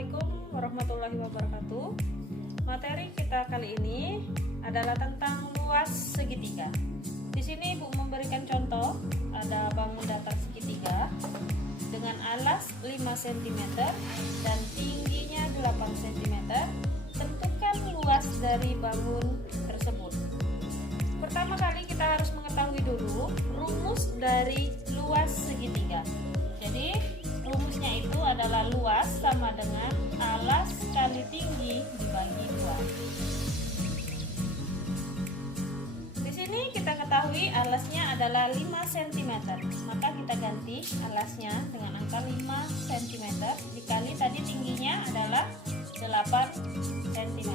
Assalamualaikum warahmatullahi wabarakatuh. Materi kita kali ini adalah tentang luas segitiga. Di sini Ibu memberikan contoh, ada bangun datar segitiga dengan alas 5 cm dan tingginya 8 cm. Tentukan luas dari bangun tersebut. Pertama kali kita harus mengetahui dulu rumus dari luas segitiga. Jadi rumusnya itu adalah luas sama dengan alas kali tinggi dibagi 2. Di sini kita ketahui alasnya adalah 5 cm, maka kita ganti alasnya dengan angka 5 cm dikali tadi tingginya adalah 8 cm.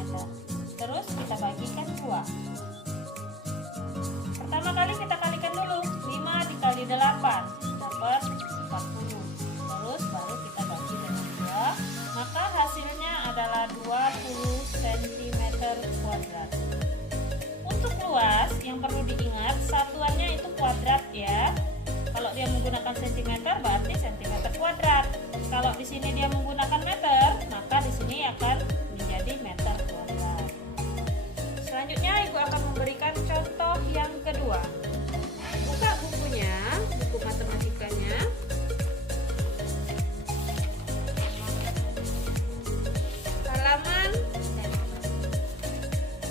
Terus kita bagikan 2. Pertama kali kita kalikan dulu, 5 dikali 8 dapat 40. Terus baru kita bagi dengan 2, maka hasilnya adalah 20 cm kuadrat. Untuk luas yang perlu diingat, satuannya itu kuadrat ya. Kalau dia menggunakan cm berarti cm kuadrat. Kalau di sini dia menggunakan meter, maka di sini akan menjadi meter kuadrat. Selanjutnya Ibu akan memberikan contoh yang kedua. Buka bukunya, buku matematikanya. Halaman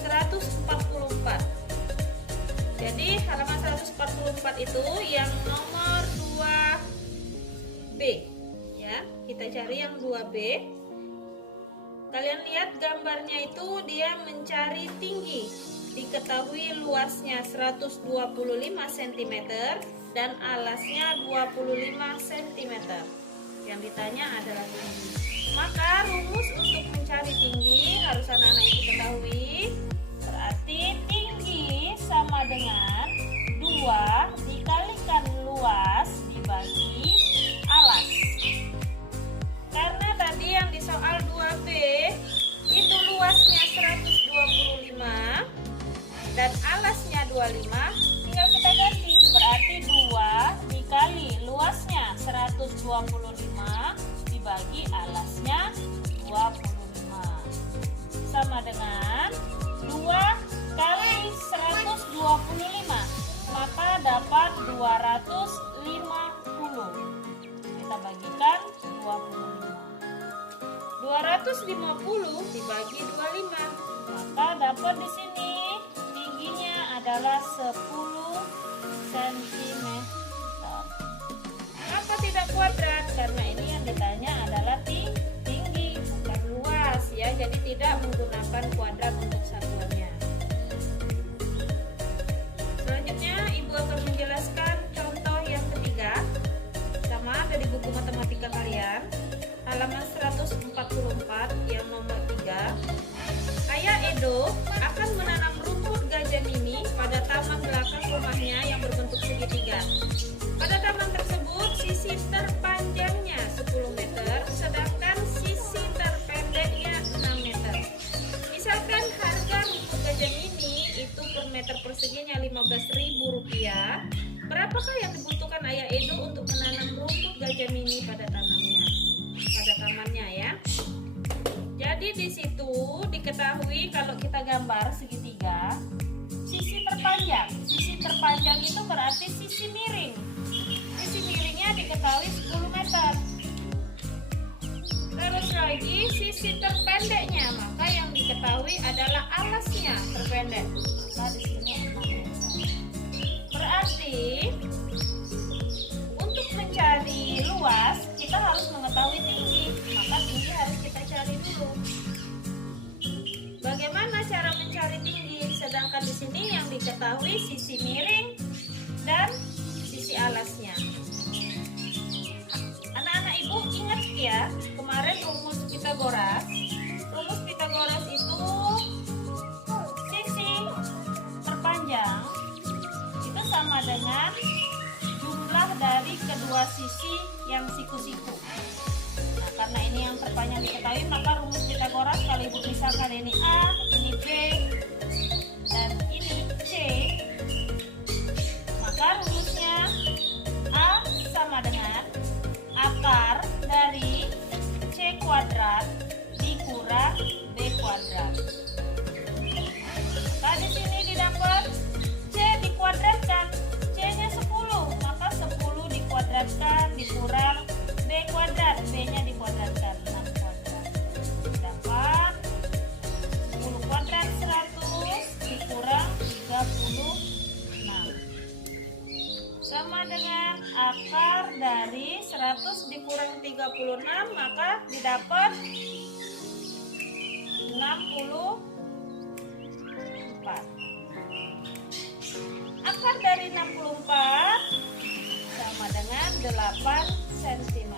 144. Jadi halaman 144 itu yang nomor 2B ya. Kita cari yang 2B. Kalian lihat gambarnya itu dia mencari tinggi. Diketahui luasnya 125 cm dan alasnya 25 cm. Yang ditanya adalah tinggi. Maka rumus untuk mencari tinggi harus anak-anak itu ketahui. Berarti tinggi sama dengan 2 dikalikan luas dibagi alas. Karena tadi yang di soal 2B itu luasnya 125 dan alasnya 25, tinggal kita ganti. Berarti 2 dikali luasnya 125 dibagi alasnya 25 sama dengan 2 kali 125, maka dapat 250. Kita bagikan 25. 250 dibagi 25, maka dapat di sini tingginya adalah 10 cm. Kenapa tidak kuadrat? Karena ini yang ditanya adalah tinggi, bukan luas ya. Jadi tidak menggunakan kuadrat untuk satuannya. Selanjutnya Ibu akan menjelaskan contoh yang ketiga. Sama dari buku matematika kalian. Halaman 144 yang nomor 3. Ayah Edo akan menanam rumput gajah mini pada taman belakang rumahnya yang berbentuk segitiga. Pada taman tersebut sisi terpanjangnya 10 meter, sedangkan sisi terpendeknya 6 meter. Misalkan harga rumput gajah mini itu per meter perseginya Rp15.000. Berapakah yang dibutuhkan Ayah Edo untuk menanam rumput gajah mini pada tamannya ya? Jadi di situ diketahui kalau kita gambar segitiga, sisi terpanjang itu berarti sisi miring. Sisi miringnya diketahui 10 meter. Terus lagi sisi terpendeknya, maka yang diketahui adalah alasnya terpendek. Maka di sini 6 meter. Berarti untuk mencari luas kita harus mengetahui tinggi, maka tinggi harus kita cari dulu. Bagaimana cara mencari tinggi? Sedangkan di sini yang diketahui sisi miring dan sisi alasnya. Anak-anak Ibu ingat ya, kemarin rumus Pitagoras. Rumus Pitagoras itu sisi terpanjang itu sama dengan jumlah dari kedua sisi yang siku-siku. Nah, karena ini yang terpanjang diketahui, maka rumus Pitagoras kalau Ibu misalkan ini A, ini B, dan ini C, maka rumusnya A sama dengan akar dari C kuadrat akar dari 100 dikurang 36, maka didapat 64. Akar dari 64 sama dengan 8 cm.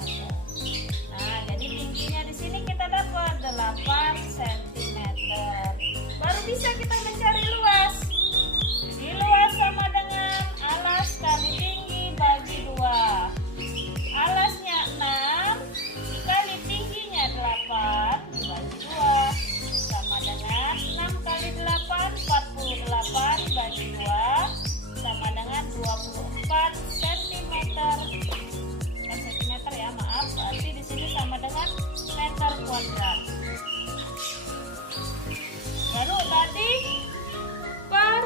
Nah, jadi tingginya di sini kita dapat 8 cm. Baru bisa kita mencari luas. Jadi luas sama dengan alas kali tinggi bagi 2. Alasnya 6 dikali tingginya 8 dibagi 2 sama dengan 6 kali 8 48 bagi 2 sama dengan 24 cm. Cm ya, maaf. Berarti di sini sama dengan meter kuadrat. Baru tadi per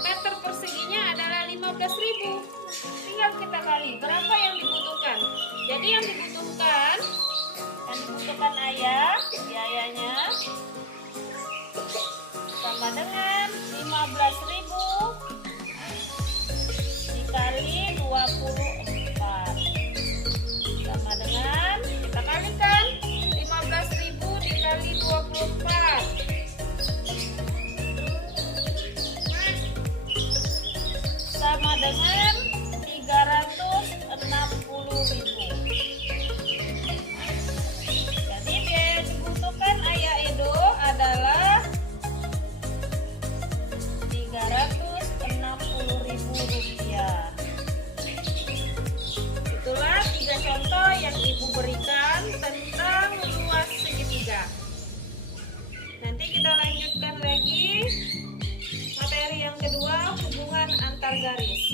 meter perseginya adalah 15.000. Tinggal kita kali berapa yang dibutuhkan. Jadi yang dibutuhkan biayanya sama dengan 15.000 dikali 24 sama dengan, kita kalikan 15.000 dikali 24 sama dengan 360.000. Jadi biaya yang dibutuhkan Ayah Edo adalah 360.000 rupiah. Itulah 3 contoh yang Ibu berikan tentang luas segitiga. Nanti kita lanjutkan lagi materi yang kedua, hubungan antar garis.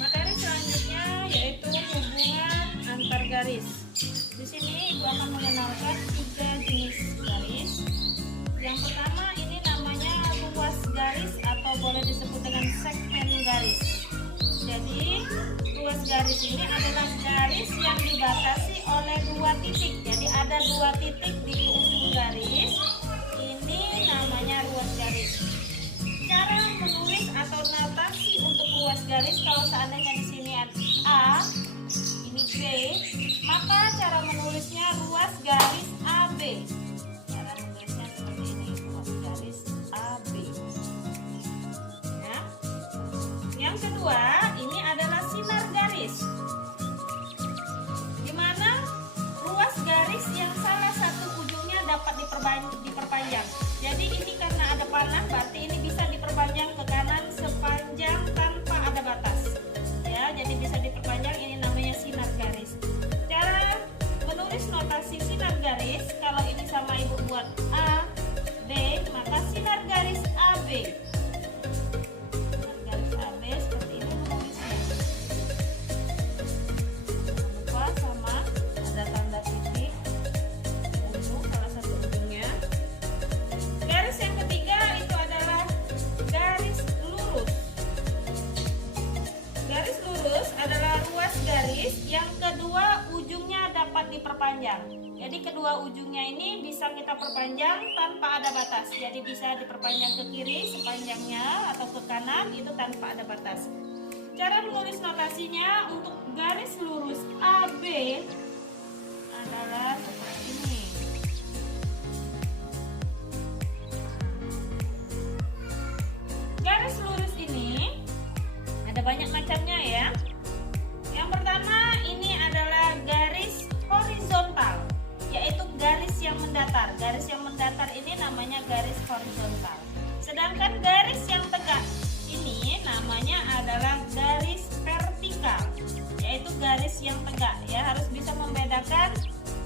Materi selanjutnya yaitu hubungan antar garis. Di sini Ibu akan mengenalkan 3 jenis garis. Yang pertama ini namanya ruas garis atau boleh disebut dengan segmen garis. Jadi ruas garis ini adalah garis yang dibatasi oleh 2 titik. Jadi ada 2 titik di ujung garis. Ini namanya ruas garis. Cara menulis atau notasi untuk ruas garis, kalau seandainya di sini ada A, ini B, maka cara menulisnya ruas garis AB. Cara menulisnya seperti ini, ruas garis AB. Ya. Yang kedua, ini adalah sinar garis, di mana ruas garis yang salah satu ujungnya dapat diperpanjang. Jadi ini karena ada panah, berarti ini bisa diperpanjang ke kanan sepanjang tanpa ada batas. Ya, jadi bisa diperpanjang, ini namanya sinar garis. Cara menulis notasi sinar garis, kalau ini sama Ibu buat A, B, maka sinar garis AB. Sinar garis AB seperti ini menulisnya. Jangan lupa sama ada tanda titik ujung, salah satu ujungnya. Garis yang ketiga itu adalah garis lurus. Garis lurus adalah ruas garis yang kedua ujungnya dapat diperpanjang. Jadi kedua ujungnya ini bisa kita perpanjang tanpa ada batas. Jadi bisa diperpanjang ke kiri sepanjangnya atau ke kanan, itu tanpa ada batas. Cara menulis notasinya untuk garis lurus AB adalah seperti ini. Garis lurus ini ada banyak macamnya ya. Yang pertama ini adalah garis horizontal, yaitu garis yang mendatar. Garis yang mendatar ini namanya garis horizontal. Sedangkan garis yang tegak ini namanya adalah garis vertikal, yaitu garis yang tegak. Ya, harus bisa membedakan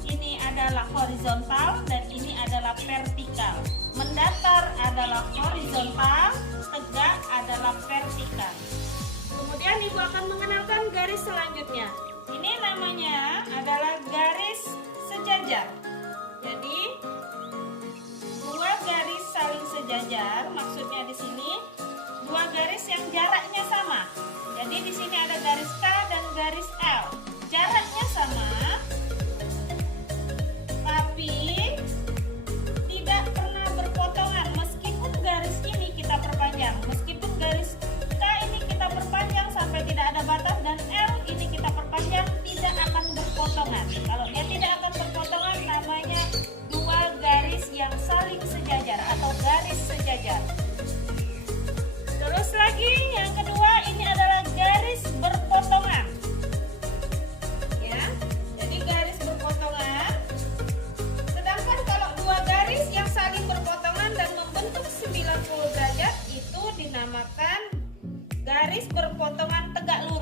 ini adalah horizontal dan ini adalah vertikal. Mendatar adalah horizontal, tegak adalah vertikal. Kemudian Ibu akan mengenalkan garis selanjutnya. Ini namanya adalah garis sejajar. Jadi dua garis saling sejajar, maksudnya di sini dua garis yang jaraknya sama. Jadi di sini ada garis K dan garis L. Jaraknya sama, tapi tidak pernah berpotongan. Meskipun garis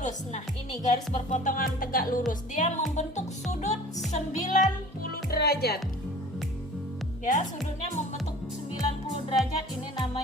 lurus. Nah, ini garis berpotongan tegak lurus. Dia membentuk sudut 90 derajat. Ya, sudutnya membentuk 90 derajat. Ini nama